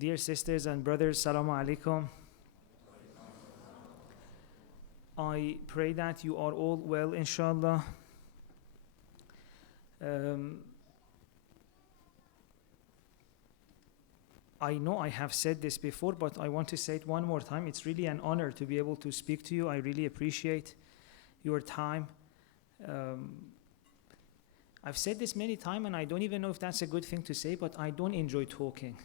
Dear sisters and brothers, Assalamu alaikum. I pray that you are all well, inshallah. I know I have said this before, but I want to say it one more time. It's really an honor to be able to speak to you. I really appreciate your time. I've said this many times, and I don't even know if that's a good thing to say, but I don't enjoy talking.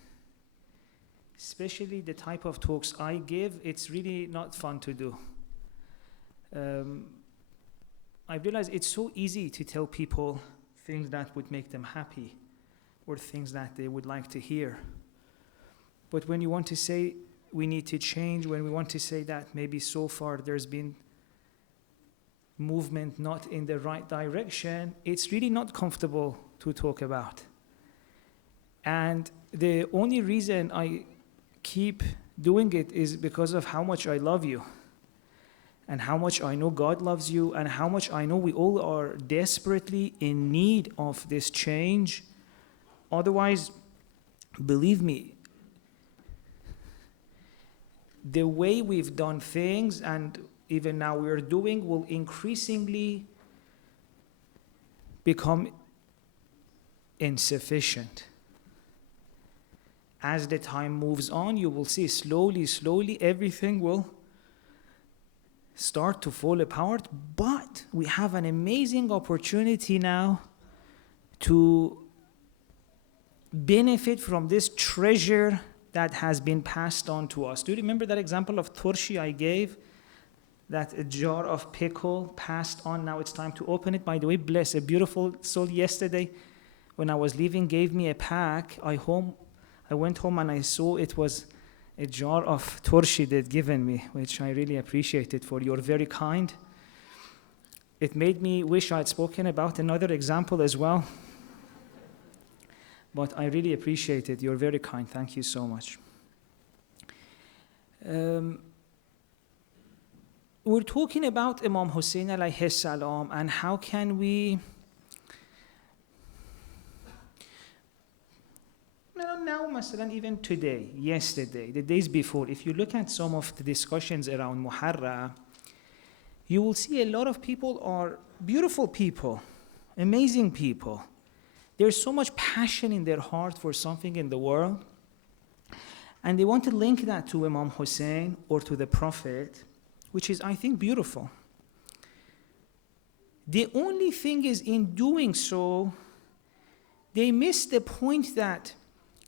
Especially the type of talks I give, it's really not fun to do. I realize it's so easy to tell people things that would make them happy or things that they would like to hear. But when you want to say we need to change, when we want to say that maybe so far there's been movement not in the right direction, it's really not comfortable to talk about. And the only reason I keep doing it is because of how much I love you and how much I know God loves you and how much I know we all are desperately in need of this change. Otherwise, believe me, the way we've done things and even now we're doing will increasingly become insufficient. As the time moves on, you will see slowly everything will start to fall apart, but we have an amazing opportunity now to benefit from this treasure that has been passed on to us. Do you remember that example of Turshi I gave? That a jar of pickle passed on, now it's time to open it. By the way, bless, a beautiful soul yesterday when I was leaving gave me a pack. I went home and I saw it was a jar of Turshi they'd given me, which I really appreciated for. You're very kind. It made me wish I'd spoken about another example as well. But I really appreciate it. You're very kind. Thank you so much. We're talking about Imam Hussein alayhi salam and how can we now, masalan, even today, yesterday, the days before, if you look at some of the discussions around Muharram, you will see a lot of people are beautiful people, amazing people. There's so much passion in their heart for something in the world, and they want to link that to Imam Hussein or to the Prophet, which is, I think, beautiful. The only thing is, in doing so, they miss the point that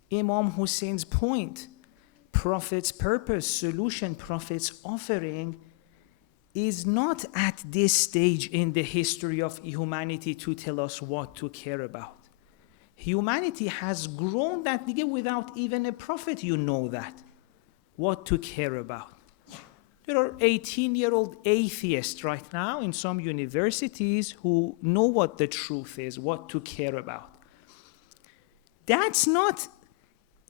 Imam Hussein's point, Prophet's purpose, solution, Prophet's offering, is not at this stage in the history of humanity to tell us what to care about. Humanity has grown that without even a prophet, you know that, what to care about. There are 18-year-old atheists right now in some universities who know what the truth is, what to care about. That's not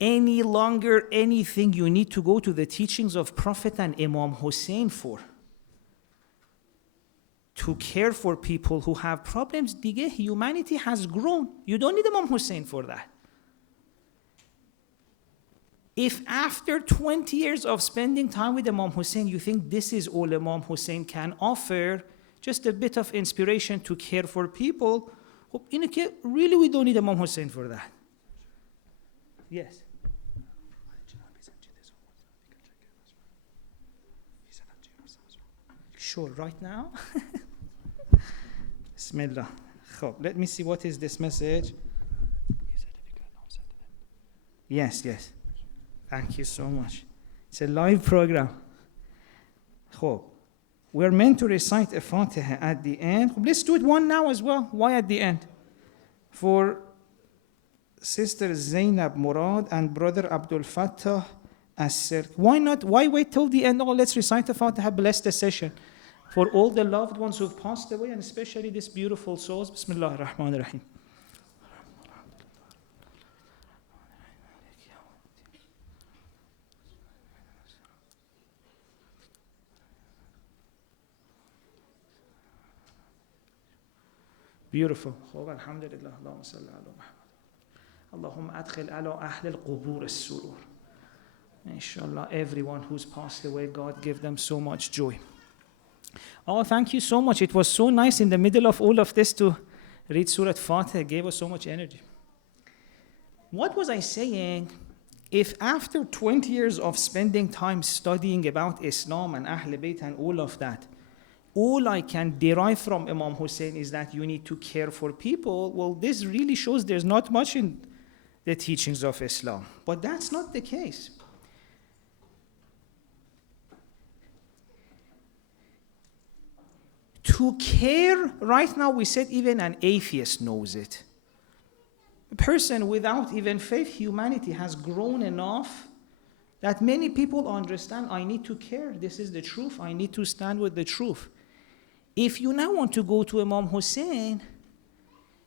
any longer anything you need to go to the teachings of Prophet and Imam Hussein for. To care for people who have problems, humanity has grown. You don't need Imam Hussein for that. If after 20 years of spending time with Imam Hussein, you think this is all Imam Hussein can offer, just a bit of inspiration to care for people, really we don't need Imam Hussein for that. Yes. Sure, right now? Bismillah. Let me see, what is this message? Yes. Thank you so much. It's a live program. We're meant to recite a Fatiha at the end. Let's do it one now as well. Why at the end? For Sister Zainab Murad and Brother Abdul Fattah As-Sir. Why not? Why wait till the end? Let's recite the Fatiha, bless the session. For all the loved ones who've passed away, and especially these beautiful souls. Bismillah ar-Rahman ar-Rahim. Beautiful. Alhamdulillah. Allahumma salli ala Muhammad. اللهم أدخل على أهل القبور السرور Inshallah, everyone who's passed away, God give them so much joy. Oh, thank you so much. It was so nice in the middle of all of this to read Surah Fatiha. It gave us so much energy. What was I saying? If after 20 years of spending time studying about Islam and Ahl Bayt and all of that, all I can derive from Imam Hussein is that you need to care for people, well, this really shows there's not much in the teachings of Islam. But that's not the case. To care, right now we said even an atheist knows it. A person without even faith, humanity has grown enough that many people understand, I need to care. This is the truth. I need to stand with the truth. If you now want to go to Imam Hussein,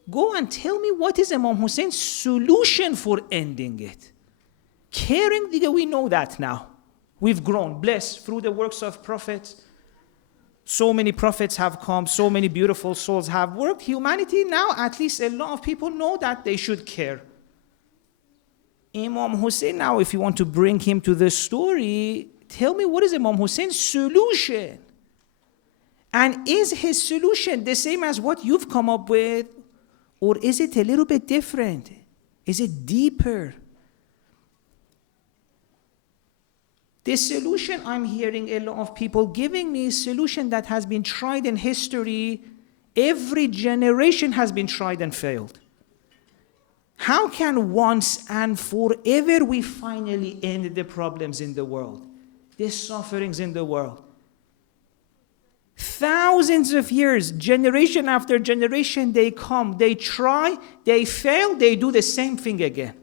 go and tell me what is Imam Hussein's solution for ending it. Caring, we know that now. We've grown, blessed through the works of prophets. So many prophets have come, so many beautiful souls have worked. Humanity now, at least a lot of people know that they should care. Imam Hussein now, if you want to bring him to the story, tell me what is Imam Hussein's solution? And is his solution the same as what you've come up with? Or is it a little bit different? Is it deeper? The solution I'm hearing a lot of people giving me is a solution that has been tried in history. Every generation has been tried and failed. How can once and forever we finally end the problems in the world, the sufferings in the world? Thousands of years, generation after generation, they come, they try, they fail, they do the same thing again.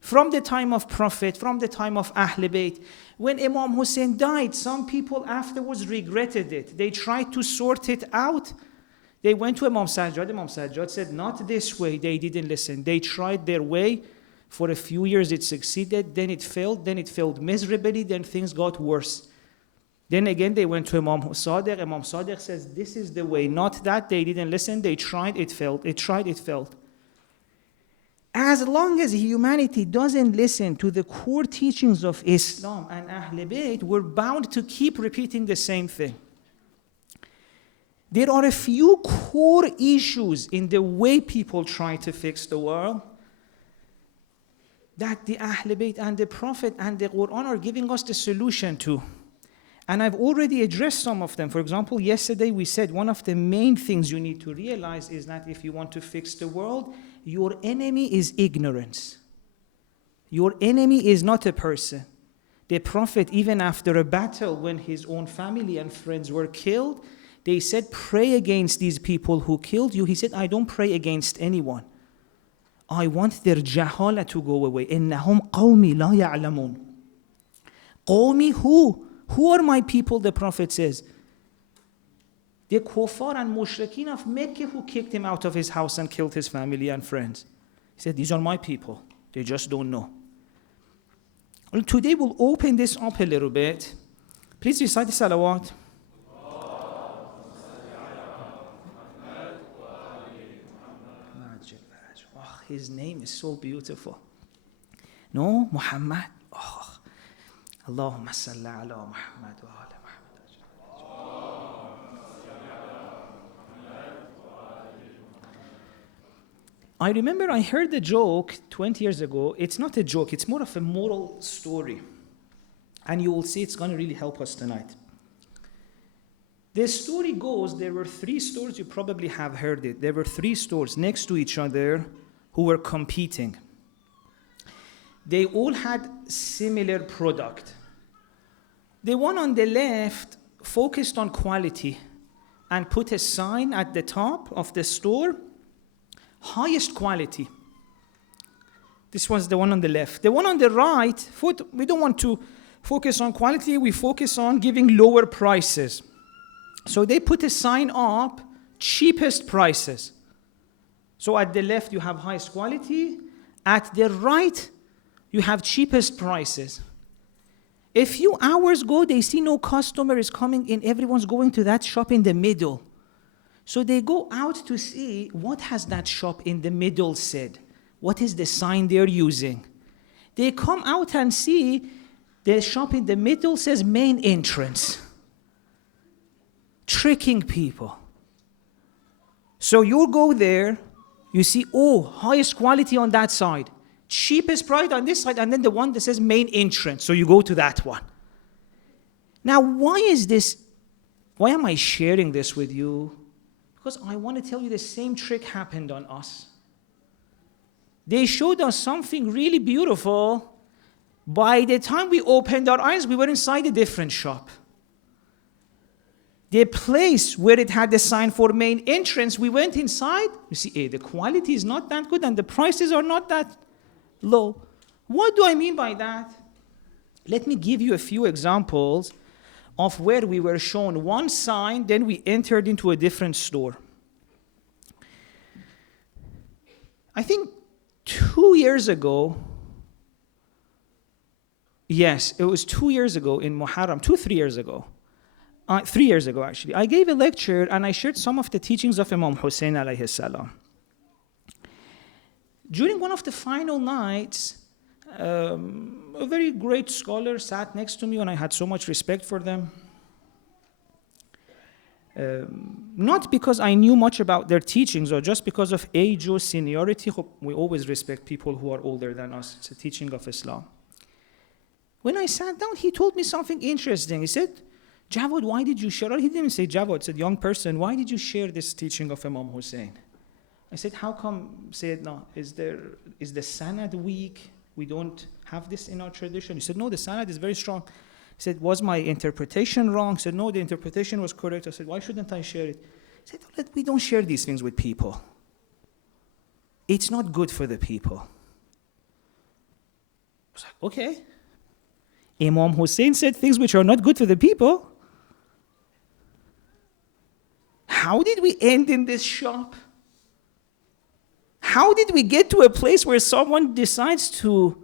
From the time of Prophet, from the time of Ahl Bayt, when Imam Hussein died, some people afterwards regretted it. They tried to sort it out. They went to Imam Sajjad. Imam Sajjad said, not this way. They didn't listen. They tried their way. For a few years it succeeded, then it failed miserably, then things got worse. Then again they went to Imam Sadiq. Imam Sadiq says, this is the way, not that. They didn't listen, they tried, it failed. It tried, it failed. As long as humanity doesn't listen to the core teachings of Islam and Ahl Bayt, we're bound to keep repeating the same thing. There are a few core issues in the way people try to fix the world that the Ahl Bayt and the Prophet and the Quran are giving us the solution to. And I've already addressed some of them. For example, yesterday we said one of the main things you need to realize is that if you want to fix the world, your enemy is ignorance. Your enemy is not a person. The Prophet, even after a battle, when his own family and friends were killed, they said, pray against these people who killed you. He said, I don't pray against anyone. I want their jahala to go away. إِنَّهُمْ قَوْمِ لَا يَعْلَمُونَ. قَوْمِ who? Who are my people, the Prophet says? The kuffar and mushrikeen of Mecca who kicked him out of his house and killed his family and friends. He said, these are my people. They just don't know. Well, today we'll open this up a little bit. Please recite the salawat. Oh, his name is so beautiful. No, Muhammad. Oh. Allahumma salli ala Muhammad wa ala Muhammad. I remember I heard the joke 20 years ago. It's not a joke, it's more of a moral story. And you will see it's going to really help us tonight. The story goes, there were 3 stores, you probably have heard it. There were 3 stores next to each other who were competing. They all had similar product. The one on the left focused on quality and put a sign at the top of the store, highest quality. This was the one on the left. The one on the right, we don't want to focus on quality, we focus on giving lower prices. So they put a sign up, cheapest prices. So at the left you have highest quality, at the right you have cheapest prices. A few hours go, they see no customer is coming in, everyone's going to that shop in the middle. So they go out to see what has that shop in the middle said. What is the sign they're using? They come out and see The shop in the middle says main entrance. Tricking people. So you go there, you see, oh, highest quality on that side, cheapest price on this side, and then the one that says main entrance. So you go to that one. Now, why is this? Why am I sharing this with you? Because I want to tell you the same trick happened on us. They showed us something really beautiful. By the time we opened our eyes, we were inside a different shop. The place where it had the sign for main entrance, we went inside. You see, the quality is not that good and the prices are not that low. What do I mean by that? Let me give you a few examples of where we were shown one sign, then we entered into a different store. I think 2 years ago, yes, it was 2 years ago in Muharram, 3 years ago. 3 years ago, actually. I gave a lecture and I shared some of the teachings of Imam Hussein alayhi salam. During one of the final nights, a very great scholar sat next to me and I had so much respect for them. Not because I knew much about their teachings or just because of age or seniority. We always respect people who are older than us. It's a teaching of Islam. When I sat down, he told me something interesting. He said, Jawad, why did you share? He didn't even say Jawad, he said, young person, why did you share this teaching of Imam Hussein? I said, how come? He said, no, is the sanad weak? We don't have this in our tradition. He said, no, the sanad is very strong. He said, was my interpretation wrong? He said, no, the interpretation was correct. I said, why shouldn't I share it? He said, we don't share these things with people. It's not good for the people. I was like, okay. Imam Hussein said things which are not good for the people. How did we end in this shop? How did we get to a place where someone decides to,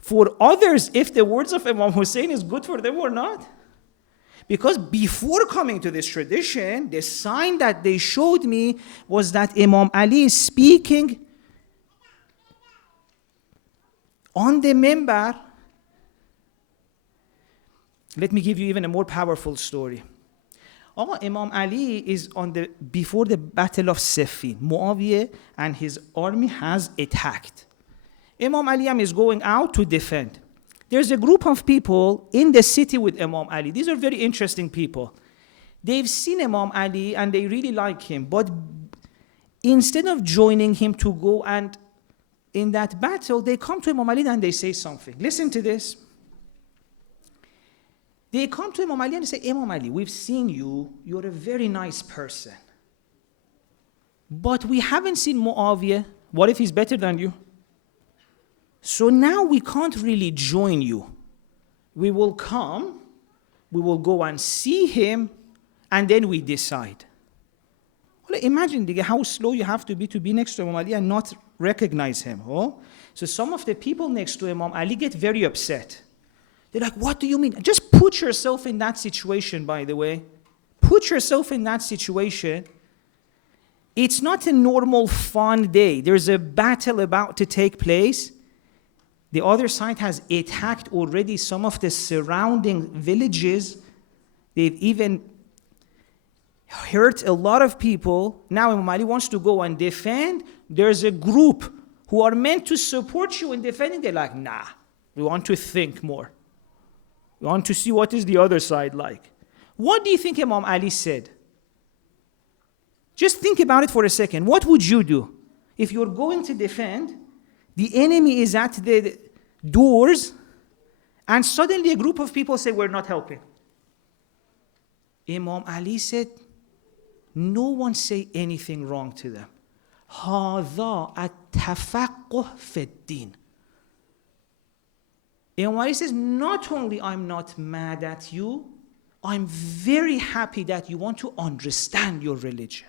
for others, if the words of Imam Hussein is good for them or not? Because before coming to this tradition, the sign that they showed me was that Imam Ali is speaking on the minbar. Let me give you even a more powerful story. Imam Ali is before the battle of Siffin. Muawiyah and his army has attacked. Imam Ali is going out to defend. There's a group of people in the city with Imam Ali. These are very interesting people. They've seen Imam Ali and they really like him. But instead of joining him to go and in that battle, they come to Imam Ali and they say something. Listen to this. They come to Imam Ali and say, Imam Ali, we've seen you. You're a very nice person. But we haven't seen Muawiyah. What if he's better than you? So now we can't really join you. We will come, we will go and see him, and then we decide. Well, imagine how slow you have to be next to Imam Ali and not recognize him. Oh? So some of the people next to Imam Ali get very upset. They're like, what do you mean? Just put yourself in that situation, by the way. Put yourself in that situation. It's not a normal fun day. There's a battle about to take place. The other side has attacked already some of the surrounding villages. They've even hurt a lot of people. Now Imam Ali wants to go and defend. There's a group who are meant to support you in defending. They're like, nah, we want to think more. We want to see what is the other side like. What do you think Imam Ali said? Just think about it for a second. What would you do? If you're going to defend, the enemy is at the doors, and suddenly a group of people say, we're not helping. Imam Ali said, no one say anything wrong to them. هذا التفقه في الدين. Imam Ali says, not only I'm not mad at you, I'm very happy that you want to understand your religion.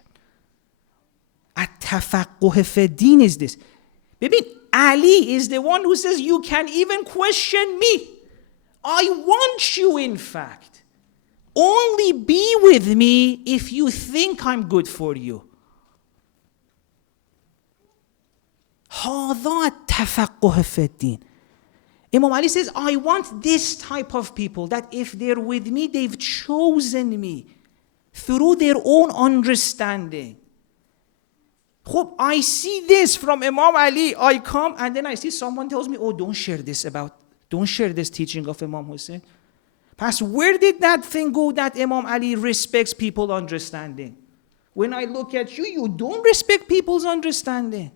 التفقه في الدين is this. Baby, Ali is the one who says, you can even question me. I want you, in fact. Only be with me if you think I'm good for you. هذا التفقه في الدين. Imam Ali says, I want this type of people, that if they're with me, they've chosen me through their own understanding. I see this from Imam Ali. I come and then I see someone tells me, oh, don't share this teaching of Imam Hussein. Pastor, where did that thing go that Imam Ali respects people's understanding? When I look at you, you don't respect people's understanding.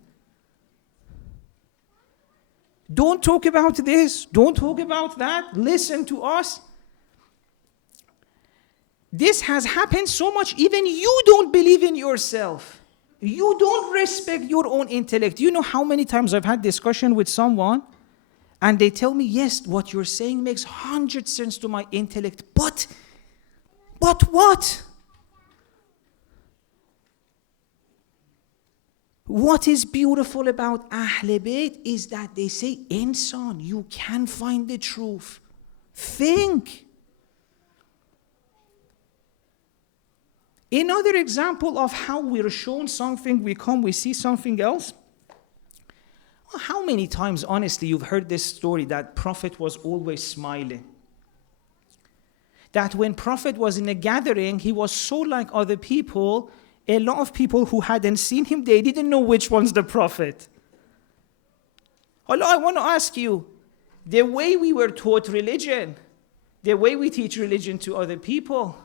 Don't talk about this. Don't talk about that. Listen to us. This has happened so much, even you don't believe in yourself. You don't respect your own intellect. You know how many times I've had discussion with someone and they tell me, yes, what you're saying makes 100 sense to my intellect, but what? What is beautiful about Ahl Bayt is that they say, Insan, you can find the truth. Think. Another example of how we're shown something, we come, we see something else. Well, how many times, honestly, you've heard this story that Prophet was always smiling? That when Prophet was in a gathering, he was so like other people, a lot of people who hadn't seen him, they didn't know which one's the Prophet. Allah, I want to ask you, the way we were taught religion, the way we teach religion to other people,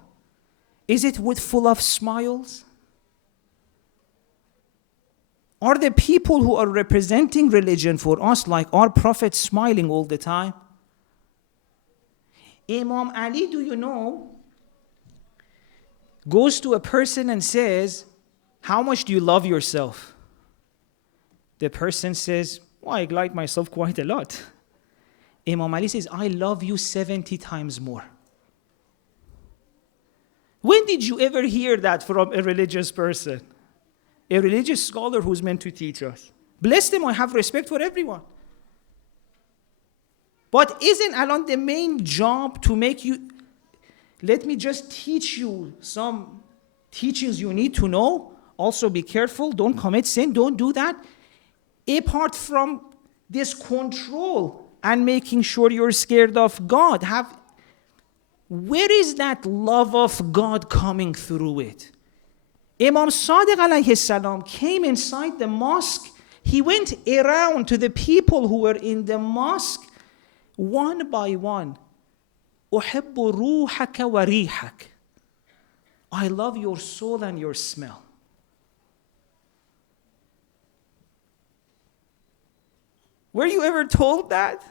is it full of smiles? Are the people who are representing religion for us like our Prophet smiling all the time? Imam Ali, do you know, goes to a person and says, how much do you love yourself? The person says, well, I like myself quite a lot. Imam Ali says, I love you 70 times more. When did you ever hear that from a religious person? A religious scholar who's meant to teach us. Bless them, I have respect for everyone. But isn't Alon the main job to make you, let me just teach you some teachings you need to know. Also be careful, don't commit sin, don't do that. Apart from this control and making sure you're scared of God, where is that love of God coming through it? Imam Sadiq alayhi salam came inside the mosque. He went around to the people who were in the mosque one by one. أحب روحك وريحك. I love your soul and your smell. Were you ever told that?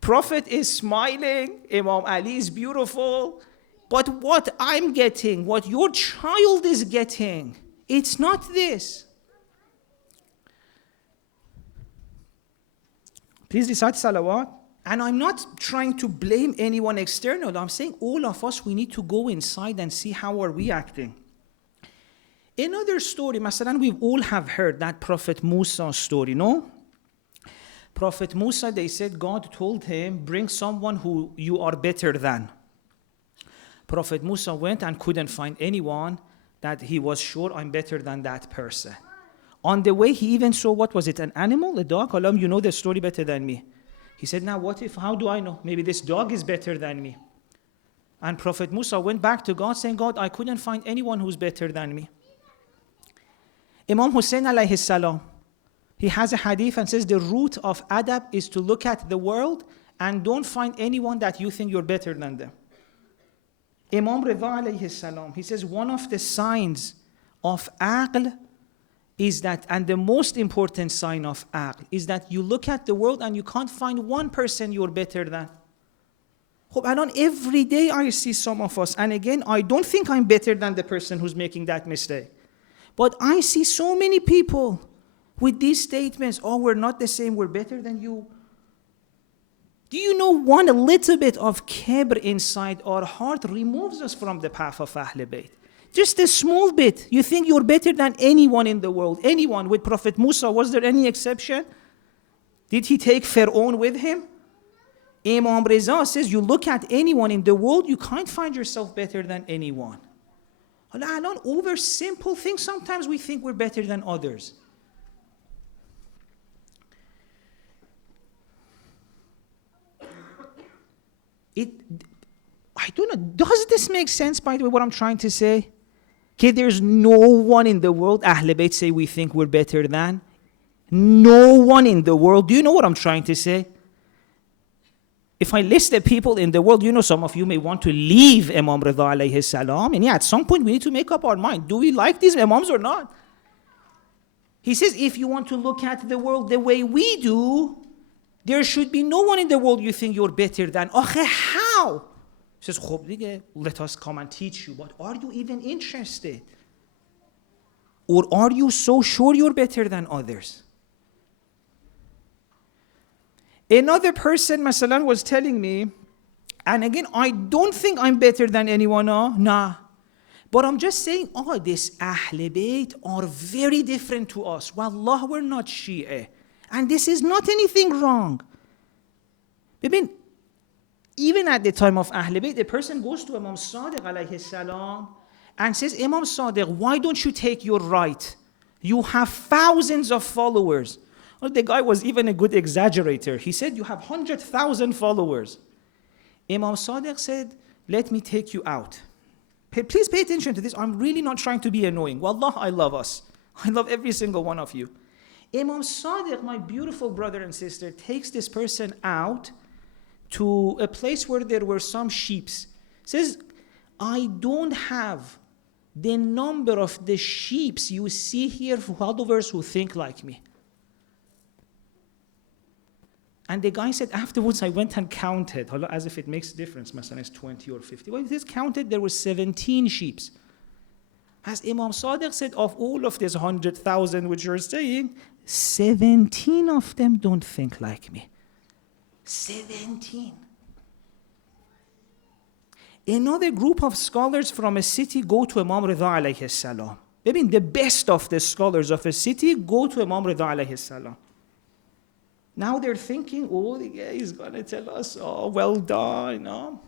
Prophet is smiling, Imam Ali is beautiful, but what I'm getting, what your child is getting, it's not this. Please recite salawat. And I'm not trying to blame anyone external. I'm saying all of us, we need to go inside and see how are we acting. Another story, masalan, we all have heard that Prophet Musa story, no? Prophet Musa, they said God told him, bring someone who you are better than. Prophet Musa went and couldn't find anyone that he was sure I'm better than that person. On the way, he even saw, what was it, an animal, a dog? Alam, you know the story better than me. He said, now how do I know? Maybe this dog is better than me. And Prophet Musa went back to God saying, God, I couldn't find anyone who's better than me. Imam Hussein alayhi salam, he has a hadith and says the root of adab is to look at the world and don't find anyone that you think you're better than them. Imam Rida alayhi salam, he says one of the signs of aql is that, and the most important sign of aql, is that you look at the world and you can't find one person you're better than. Every day I see some of us, and again, I don't think I'm better than the person who's making that mistake. But I see so many people with these statements, oh, we're not the same, we're better than you. Do you know one little bit of kibr inside our heart removes us from the path of Ahl Bayt? Just a small bit. You think you're better than anyone in the world. Anyone. With Prophet Musa, was there any exception? Did he take Pharaoh with him? Imam Reza says, you look at anyone in the world, you can't find yourself better than anyone. Over simple things, sometimes we think we're better than others. I don't know, does this make sense, by the way, what I'm trying to say? Okay, there's no one in the world, Ahl Bayt say we think we're better than. No one in the world. Do you know what I'm trying to say? If I list the people in the world, some of you may want to leave Imam Rida alayhi salam. And at some point we need to make up our mind. Do we like these Imams or not? He says, if you want to look at the world the way we do, there should be no one in the world you think you're better than. Okay, how? He says, let us come and teach you. But are you even interested? Or are you so sure you're better than others? Another person, masalan, was telling me, and again, I don't think I'm better than anyone, nah. But I'm just saying, this Ahl Bayt are very different to us. Wallah, we're not Shia. And this is not anything wrong. I mean, even at the time of Ahl Bayt, the person goes to Imam Sadiq alayhi salam and says, Imam Sadiq, why don't you take your right? You have thousands of followers. Well, the guy was even a good exaggerator. He said, you have 100,000 followers. Imam Sadiq said, let me take you out. Please pay attention to this. I'm really not trying to be annoying. Wallah, I love us. I love every single one of you. Imam Sadiq, my beautiful brother and sister, takes this person out to a place where there were some sheep. Says, I don't have the number of the sheep you see here, followers who think like me. And the guy said, afterwards I went and counted, as if it makes a difference, masalan it's 20 or 50. Well, it counted, there were 17 sheep. As Imam Sadiq said, of all of these 100,000 which you're saying, 17 of them don't think like me. 17. Another group of scholars from a city go to Imam Rida alayhi salam. I mean, the best of the scholars of a city go to Imam Rida alayhi salam. Now they're thinking, he's going to tell us, well done.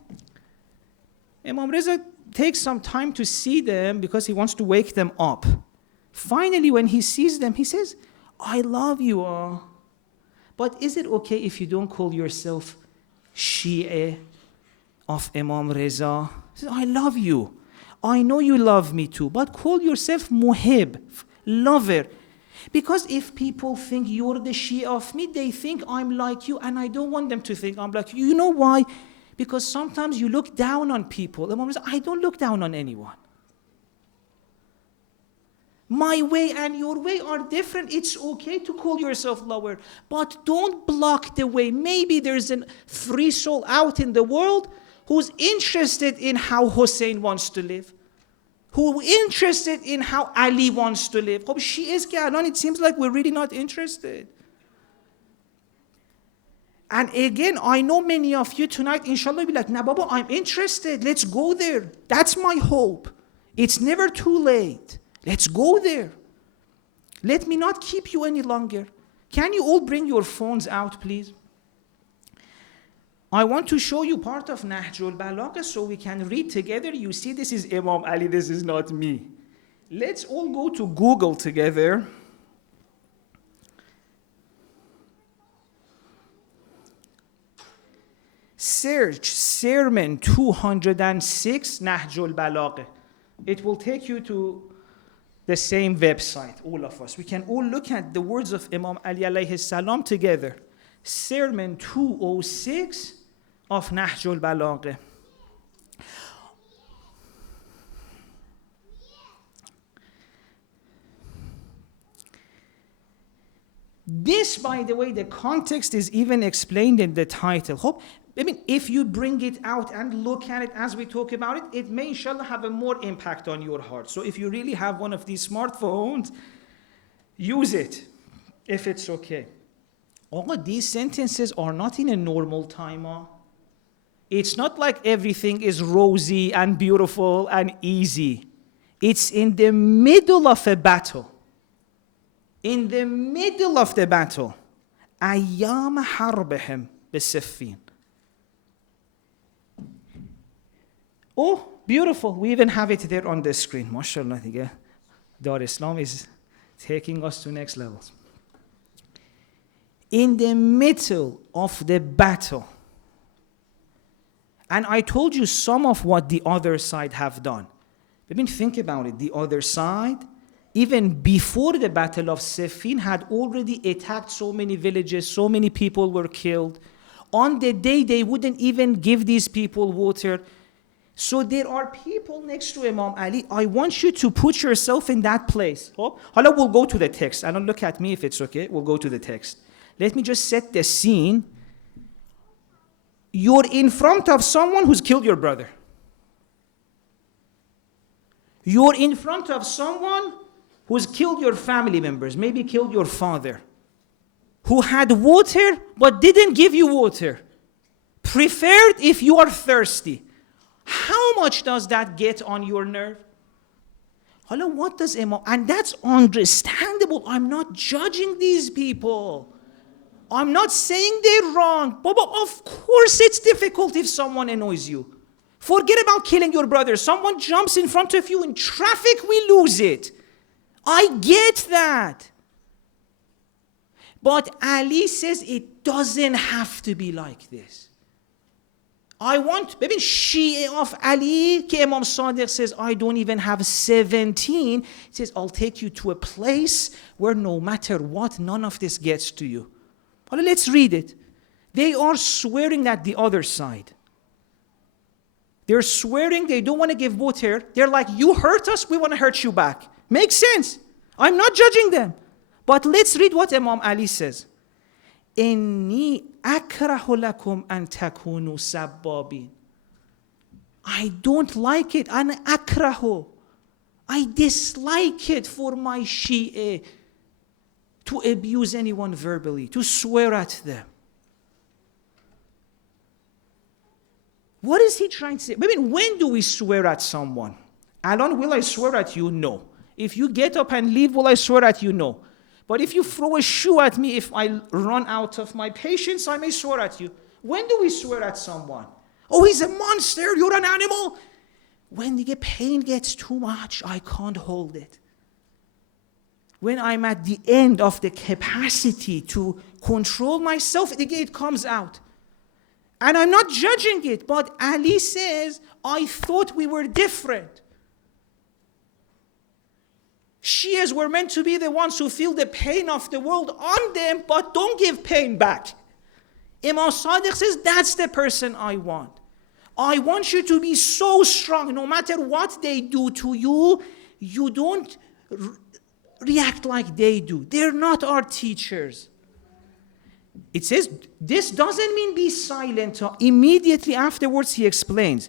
Imam Reza takes some time to see them because he wants to wake them up. Finally, when he sees them, he says, I love you all. But is it okay if you don't call yourself Shia of Imam Reza? He says, I love you. I know you love me too. But call yourself Muhib, lover. Because if people think you're the Shia of me, they think I'm like you, and I don't want them to think I'm like you. You know why? Because sometimes you look down on people. Imam Reza, I don't look down on anyone. My way and your way are different. It's okay to call yourself lower, but don't block the way. Maybe there's a free soul out in the world who's interested in how Hussein wants to live, who interested in how Ali wants to live. It seems like we're really not interested. And again, I know many of you tonight, inshallah, be like, nah, Baba, I'm interested. Let's go there. That's my hope. It's never too late. Let's go there. Let me not keep you any longer. Can you all bring your phones out, please? I want to show you part of Nahjul Balagha so we can read together. You see, this is Imam Ali, this is not me. Let's all go to Google together. Search Sermon 206 Nahjul Balagha. It will take you to the same website, all of us. We can all look at the words of Imam Ali alayhi salam together. Sermon 206 of Nahjul Balagha. This, by the way, the context is even explained in the title. If you bring it out and look at it as we talk about it, it may, inshallah, have a more impact on your heart. So if you really have one of these smartphones, use it, if it's okay. These sentences are not in a normal time. It's not like everything is rosy and beautiful and easy. It's in the middle of a battle. In the middle of the battle. أيام حربهم بالسفين. Oh, beautiful. We even have it there on the screen. MashaAllah. Dar Islam is taking us to next levels. In the middle of the battle, And I told you some of what the other side have done. I mean, think about it. The other side, even before the Battle of Siffin, had already attacked so many villages, so many people were killed. On the day, they wouldn't even give these people water. So there are people next to Imam Ali. I want you to put yourself in that place. Hala, we'll go to the text. I don't look at me if it's okay. We'll go to the text. Let me just set the scene. You're in front of someone who's killed your brother. You're in front of someone who's killed your family members, maybe killed your father, who had water but didn't give you water, preferred if you are thirsty. How much does that get on your nerve? Hala, what does Imam? And that's understandable. I'm not judging these people. I'm not saying they're wrong. But of course it's difficult if someone annoys you. Forget about killing your brother. Someone jumps in front of you in traffic, we lose it. I get that. But Ali says it doesn't have to be like this. ببین شیعه of Ali که Imam Sadiq says I don't even have 17. He says I'll take you to a place where no matter what, none of this gets to you. Well, let's read it. They are swearing at the other side. They're swearing they don't want to give water. They're like, you hurt us, we want to hurt you back. Makes sense. I'm not judging them. But let's read what Imam Ali says. إِنِّي أَكْرَهُ لَكُمْ أَن تَكُونُوا سَبَّابِينَ. I don't like it. أَنَا أَكْرَهُ. I dislike it for my Shia to abuse anyone verbally, to swear at them. What is he trying to say? I mean, when do we swear at someone? Alon, will I swear at you? No. If you get up and leave, will I swear at you? No. But if you throw a shoe at me, if I run out of my patience, I may swear at you. When do we swear at someone? Oh, he's a monster, you're an animal. When the pain gets too much, I can't hold it. When I'm at the end of the capacity to control myself, again it comes out. And I'm not judging it, but Ali says, I thought we were different. Shias were meant to be the ones who feel the pain of the world on them, but don't give pain back. Imam Sadiq says, that's the person I want. I want you to be so strong, no matter what they do to you, you don't react like they do. They're not our teachers. It says, this doesn't mean be silent. Immediately afterwards, he explains.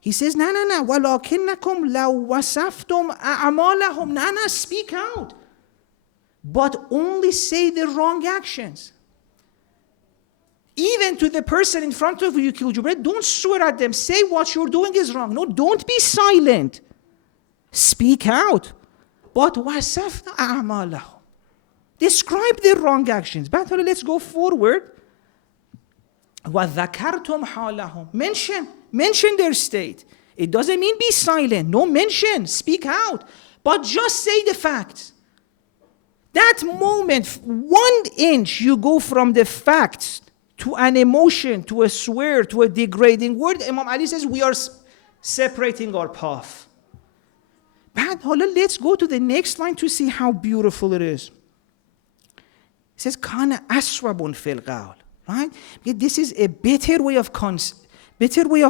He says, no, وَلَكِنَّكُمْ لَوْ وَصَفْتُمْ أَعْمَالَهُمْ. No, speak out. But only say the wrong actions. Even to the person in front of you killed your brother, don't swear at them. Say what you're doing is wrong. No, don't be silent. Speak out. But وَصَفْتُمْ أَعْمَالَهُمْ. Describe their wrong actions. But let's go forward. وَذَكَرْتُمْ حَالَهُمْ. Mention their state. It doesn't mean be silent. No, mention. Speak out. But just say the facts. That moment, 1 inch, you go from the facts to an emotion, to a swear, to a degrading word. Imam Ali says we are separating our path. But let's go to the next line to see how beautiful it is. It says, كَانَ أَسْوَبٌ فِي الْقَوْلِ. Right? This is a better way of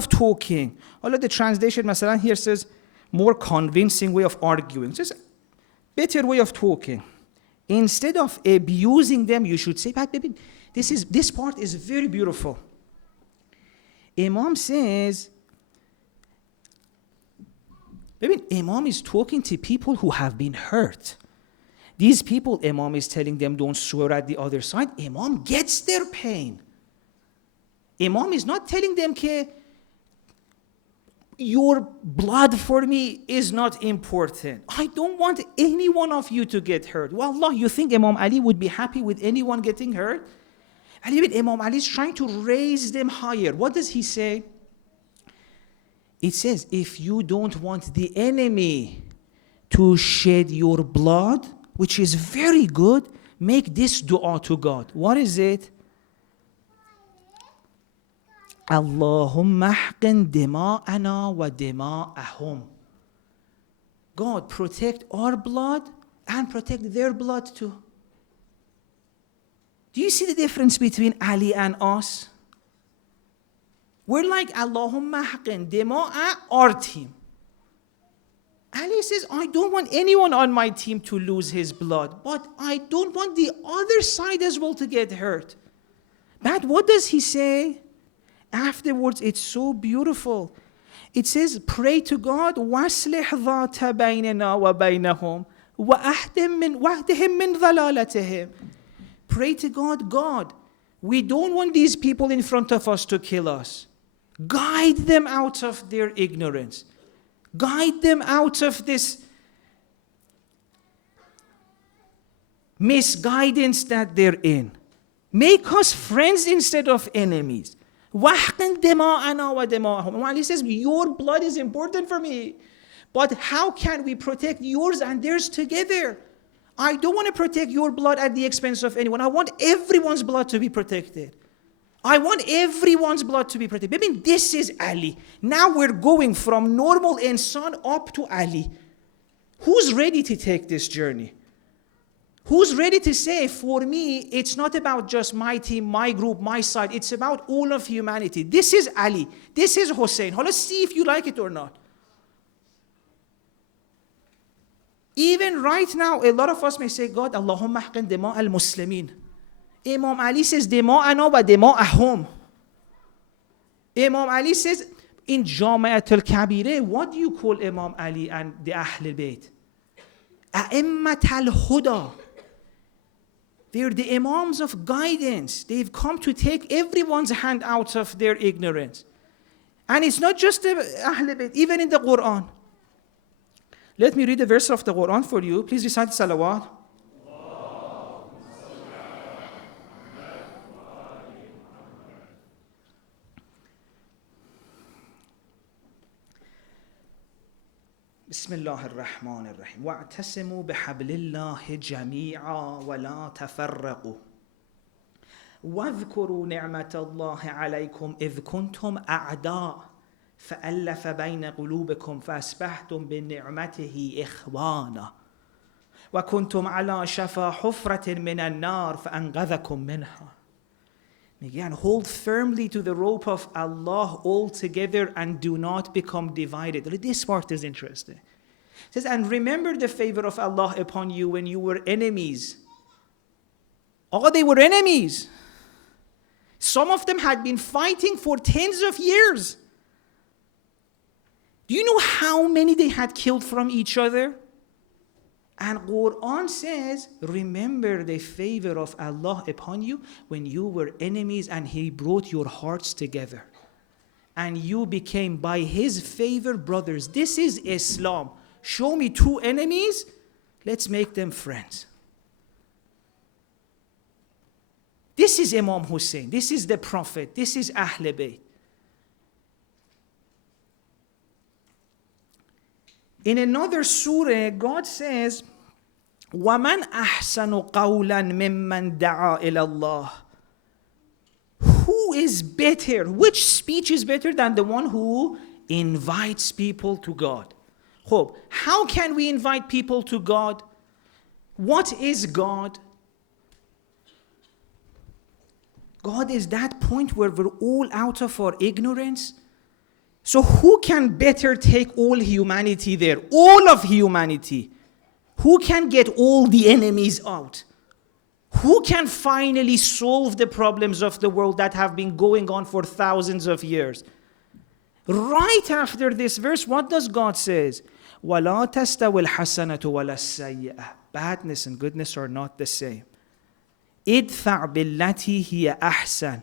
talking. Although the translation, مثلا, here says, more convincing way of arguing. It says, better way of talking. Instead of abusing them, you should say, this part is very beautiful. Imam says, Imam is talking to people who have been hurt. These people, Imam is telling them, don't swear at the other side. Imam gets their pain. Imam is not telling them, your blood for me is not important. I don't want any one of you to get hurt. Wallah, you think Imam Ali would be happy with anyone getting hurt? Imam Ali is trying to raise them higher. What does he say? It says, if you don't want the enemy to shed your blood, which is very good, make this dua to God. What is it? Allahumma ahqin dima'ana wa dima'ahum. God, protect our blood and protect their blood too. Do you see the difference between Ali and us? We're like Allahumma ahqin dima'a, our team. Ali says, I don't want anyone on my team to lose his blood, but I don't want the other side as well to get hurt. But what does he say? Afterwards, it's so beautiful. It says, pray to God, وَأَصْلِحْ ذَاتَ بَيْنَنَا وَبَيْنَهُمْ وَأَهْدِهِمْ مِنْ ضَلَالَتِهِمْ. Pray to God, God, we don't want these people in front of us to kill us. Guide them out of their ignorance. Guide them out of this misguidance that they're in. Make us friends instead of enemies. وَحْقٍ دِمَاءَنَا وَدِمَاءَهُمْ. Ali says, your blood is important for me. But how can we protect yours and theirs together? I don't want to protect your blood at the expense of anyone. I want everyone's blood to be protected. I want everyone's blood to be protected. I mean, this is Ali. Now we're going from normal insan up to Ali. Who's ready to take this journey? Who's ready to say, for me, it's not about just my team, my group, my side. It's about all of humanity. This is Ali. This is Hussein. Let's see if you like it or not. Even right now, a lot of us may say, God, Allahumma ahqin dima al-Muslimin. Imam Ali says, dima'ana wa dima'ahum. Imam Ali says, in Jami'at al-Kabirah, what do you call Imam Ali and the Ahl al-Bayt? A'immat al-Huda. They're the imams of guidance. They've come to take everyone's hand out of their ignorance. And it's not just the Ahl al-Bayt, even in the Quran. Let me read a verse of the Quran for you. Please recite salawat. بسم الله الرحمن الرحيم واعتصموا بحبل الله جميعا ولا تفرقوا واذكروا نعمة الله عليكم إذ كنتم أعداء فألف بين قلوبكم فأصبحتم بنعمته إخوانا وكنتم على شفا حفرة من النار فأنقذكم منها. Again, hold firmly to the rope of Allah all together and do not become divided. This part is interesting. It says, and remember the favor of Allah upon you when you were enemies. Oh, they were enemies. Some of them had been fighting for tens of years. Do you know how many they had killed from each other? And Quran says, remember the favor of Allah upon you when you were enemies and He brought your hearts together. And you became by His favor brothers. This is Islam. Show me two enemies, let's make them friends. This is Imam Hussein. This is the Prophet. This is Ahl Bayt. In another surah, God says, وَمَنْ أَحْسَنُ قَوْلًا مِمَّنْ دَعَا إِلَى اللَّهِ. Who is better? Which speech is better than the one who invites people to God? How can we invite people to God? What is God? God is that point where we're all out of our ignorance. So who can better take all humanity there? All of humanity. Who can get all the enemies out? Who can finally solve the problems of the world that have been going on for thousands of years? Right after this verse, what does God say? وَلَا تَسْتَوِ الْحَسَنَةُ وَلَا السَّيِّئَةُ. Badness and goodness are not the same. ادفع بالتي هي أحسن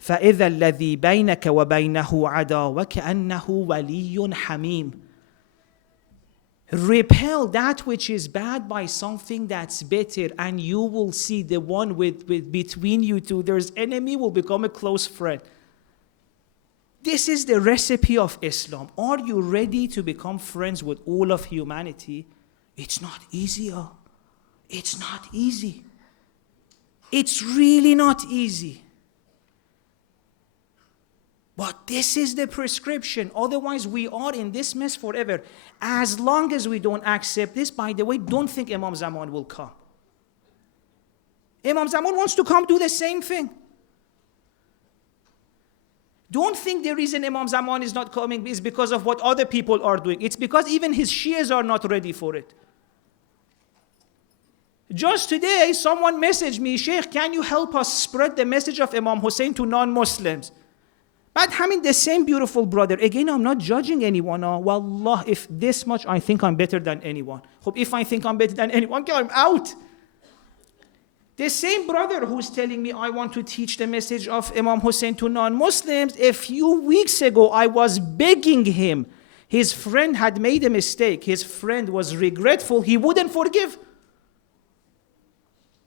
فإذا الذي بينك وبينه عداوة كأنه ولي حميم. Repel that which is bad by something that's better, and you will see the one with between you two, there's enemy, will become a close friend. This is the recipe of Islam. Are you ready to become friends with all of humanity? It's not easy. It's not easy. It's really not easy. But this is the prescription. Otherwise, we are in this mess forever. As long as we don't accept this, by the way, don't think Imam Zaman will come. Imam Zaman wants to come do the same thing. Don't think the reason Imam Zaman is not coming is because of what other people are doing. It's because even his Shias are not ready for it. Just today, someone messaged me, Sheikh, can you help us spread the message of Imam Hussein to non-Muslims? But having the same beautiful brother, again, I'm not judging anyone. Wallah, if this much, I think I'm better than anyone. If I think I'm better than anyone, I'm out. The same brother who's telling me I want to teach the message of Imam Hussein to non-Muslims, a few weeks ago, I was begging him. His friend had made a mistake. His friend was regretful. He wouldn't forgive.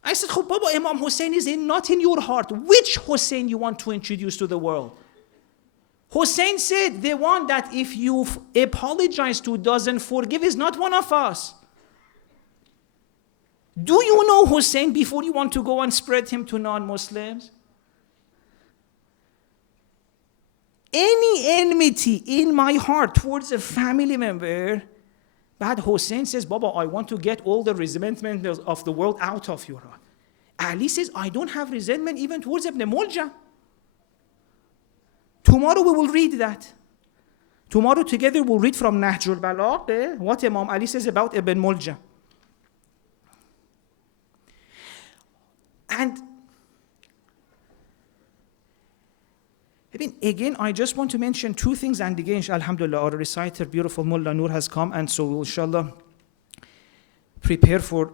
I said, Baba, Imam Hussein is not in your heart. Which Hussein you want to introduce to the world? Hussein said, the one that if you apologize to doesn't forgive is not one of us. Do you know Hussein before you want to go and spread him to non-Muslims? Any enmity in my heart towards a family member, but Hussein says, Baba, I want to get all the resentment of the world out of your heart. Ali says, I don't have resentment even towards Ibn Mulja. Tomorrow we will read that. Tomorrow together we'll read from Nahjul Balagh what Imam Ali says about Ibn Mulja. And again, I just want to mention two things, and again, alhamdulillah, our reciter, beautiful Mullah Noor has come, and so we'll, inshallah, prepare for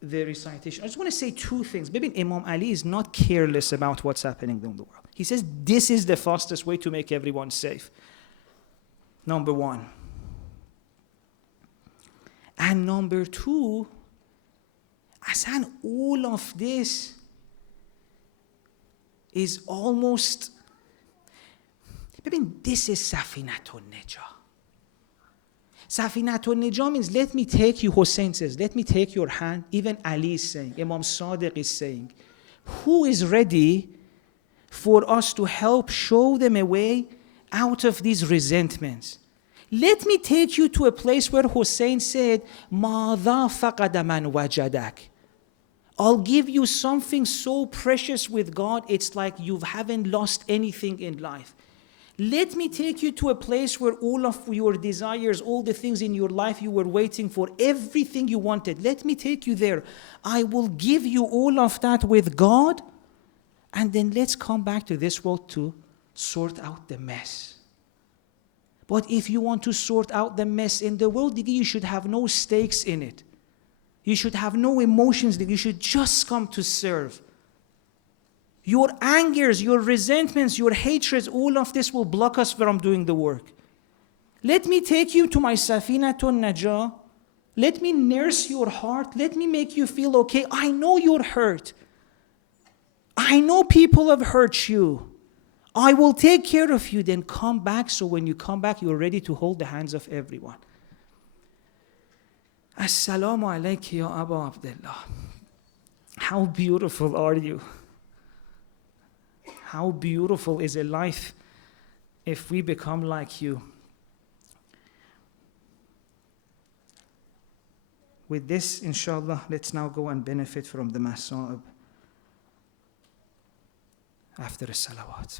the recitation. I just want to say two things. Maybe Imam Ali is not careless about what's happening in the world. He says, this is the fastest way to make everyone safe. Number one. And number two, Asan, all of this is almost, this is Safinatun Najah. Safinatun Najah means, let me take you, Hussein says, let me take your hand. Even Ali is saying, Imam Sadiq is saying, who is ready for us to help show them a way out of these resentments? Let me take you to a place where Hussein said, مَاذَا فَقَدَ مَنْ وَجَدَكَ. I'll give you something so precious with God, it's like you haven't lost anything in life. Let me take you to a place where all of your desires, all the things in your life you were waiting for, everything you wanted, let me take you there. I will give you all of that with God, and then let's come back to this world to sort out the mess. But if you want to sort out the mess in the world, you should have no stakes in it. You should have no emotions. You should just come to serve. Your angers, your resentments, your hatreds, all of this will block us from doing the work. Let me take you to my Safinatun Najah. Let me nurse your heart. Let me make you feel okay. I know you're hurt. I know people have hurt you. I will take care of you. Then come back, so when you come back, you're ready to hold the hands of everyone. Assalamu alayka ya Abu Abdullah. How beautiful are you? How beautiful is a life if we become like you. With this, inshallah, let's now go and benefit from the masa'ib after the salawat.